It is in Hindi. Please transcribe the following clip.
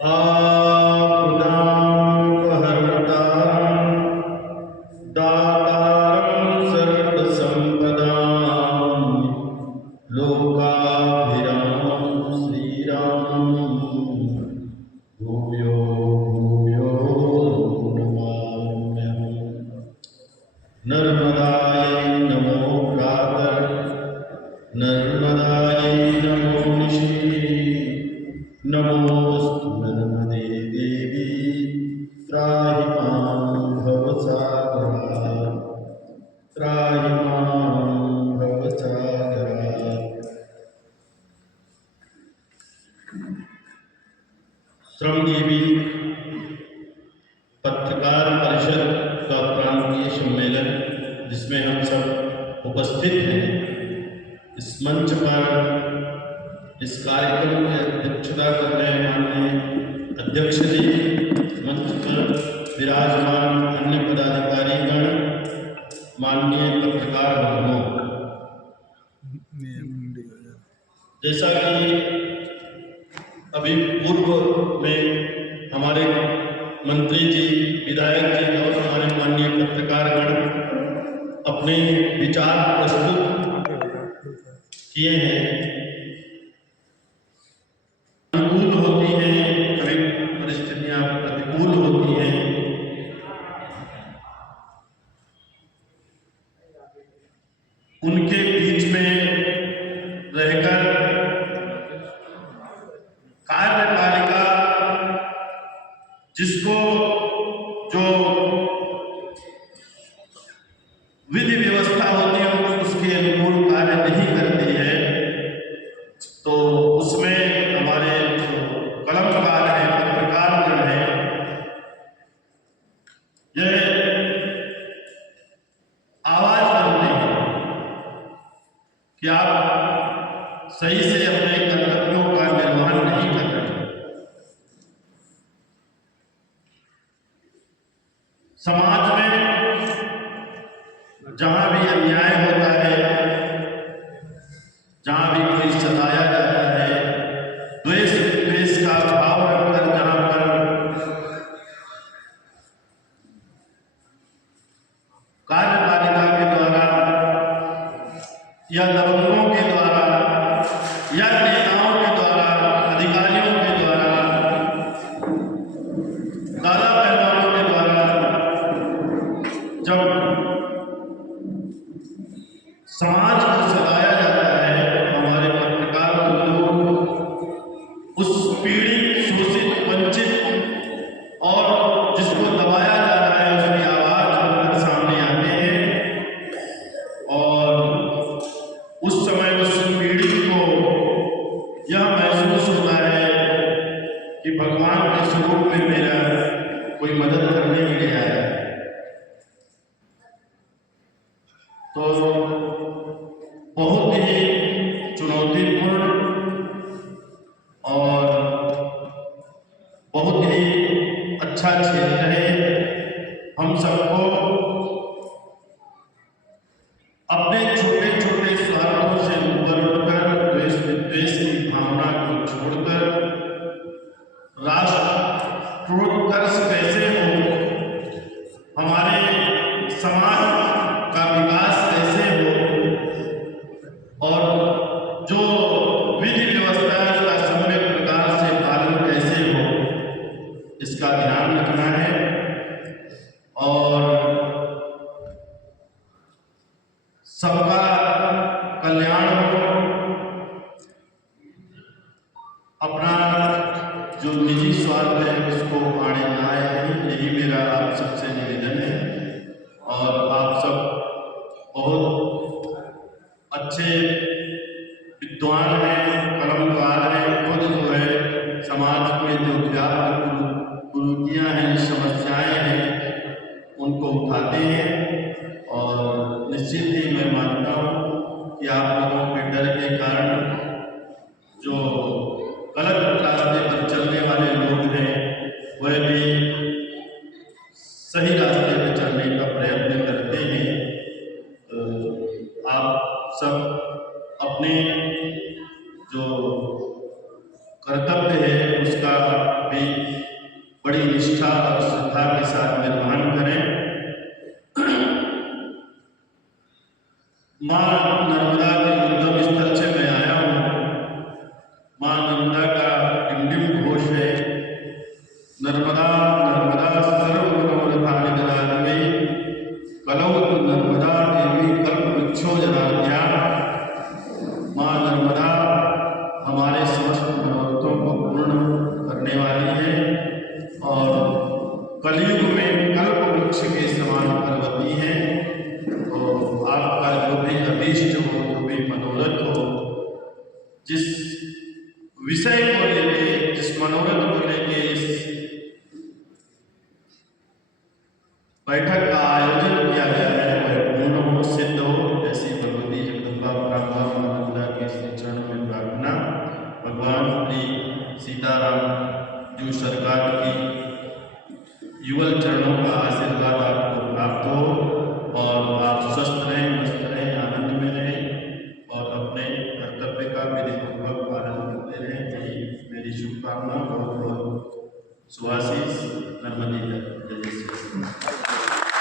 आपदामपहर्तारं दातारं सर्वसम्पदां लोकाभिरामं श्रीरामं भूयो भूयो नमाम्यहम्। नर्मदायै नमो प्रातः नर्मदायै नमो निशि नमोऽस्तु नर्मदे देवी त्राहि मां भवसागरात् त्राहि मां भवसागरात्। श्रमजीवी पत्रकार परिषद का प्रांतीय सम्मेलन जिसमें हम सब उपस्थित हैं, इस मंच पर इस कार्यक्रम की अध्यक्षता कर रहे हैं माननीय अध्यक्ष जी, मंच पर विराजमान अन्य पदाधिकारीगण, माननीय पत्रकार बंधुओं, जैसा कि अभी पूर्व में हमारे मंत्री जी, विधायक जी और हमारे माननीय पत्रकारगण अपने विचार प्रस्तुत किए हैं। अनुकूल होती हैं, कभी परिस्थितियां प्रतिकूल होती हैं, उनके बीच में रहकर कार्यपालिका जिसको जो विधि व्यवस्था होती है उसके अनुकूल कार्य नहीं करती है, तो उसमें हमारे जो कलमकार हैं, पत्रकारगण हैं, यह आवाज बनते हैं कि आप सही से अपने कर्तव्यों का निर्वहन नहीं कर रहे। समाज में जहां भी अन्याय होता है, जहां भी कोई सताया जाता है, द्वेष विद्वेष का भाव रखकर जहां पर कार्यपालिका के द्वारा या दबंगों के द्वारा या नेताओं के द्वारा, अधिकारियों के द्वारा, दादा पहलवानों के द्वारा जब समाज को सताया जाता है, हमारे पत्रकार लोग उस पीड़ित, शोषित, वंचित और जिसको दबाया जा रहा है उसकी आवाज बनकर सामने आते हैं और उस समय उस पीड़ित को यह महसूस होता है कि भगवान के स्वरूप में मेरा कोई मदद करने के लिए आया है। तो बहुत ही चुनौतीपूर्ण और बहुत ही अच्छा क्षेत्र है। हम सबको अपने छोटे छोटे स्वार्थों से ऊपर उठकर, द्वेष विद्वेष की भावना को छोड़कर, राष्ट्रोत्कर्ष कैसे हो, हमारे समाज का विकास कैसे हो और जो विधि व्यवस्था है उसका सम्यक प्रकार से पालन कैसे हो, इसका ध्यान रखना है। और सबका कल्याण हो, अपना जो निजी स्वार्थ है उसको आड़े न आए, यही मेरा आप सबसे निवेदन है। और आप सब बहुत अच्छे विद्वान हैं, कलमकार हैं, खुद जो है समाज में जो व्याप्त कुरीतियाँ हैं, समस्याएं हैं, उनको उठाते हैं। और निश्चित ही मैं मानता हूँ कि आप लोगों के डर के कारण जो गलत रास्ते पर चलने वाले लोग हैं वह भी सही रास्ते पर चलने का प्रयत्न करते हैं। आप सब अपने जो कर्तव्य है उसका भी बड़ी निष्ठा और श्रद्धा के साथ निर्वहन करें। माँ नर्मदा के उद्गम स्थल से मैं आया हूँ। माँ नर्मदा का डिमडिम घोष है, नर्मदा नर्मदा सर्वमनोरथानि जनार्दने कलौ तु नर्मदा देवी कल्पवृक्षो जनार्दया। माँ नर्मदा हमारे समस्त मनोरथों को पूर्ण करने वाली है और कलयुग में कल्पवृक्ष के समान फलवती है। तो आपका जो भी अभीष्ट हो, जो भी मनोरथ हो, जिस विषय को लेके, जिस मनोरथ को लेके इस बैठक का आयोजन किया गया है वह पूर्ण हो, सिद्ध हो, ऐसी भगवती जगदम्बा प्रार्थना नर्मदा के श्री चरणों में प्रार्थना। भगवान श्री सीताराम जो सरकार की युगल चरणों का आशीर्वाद आपको प्राप्त हो और आप स्वस्थ रहें, मस्त रहें, आनंद में रहें और अपने कर्तव्य का विधिपूर्वक पालन करते रहें। यही मेरी शुभकामना। बहुत बहुत शुभाशीष। नर्मदे जय। जय श्री कृष्ण।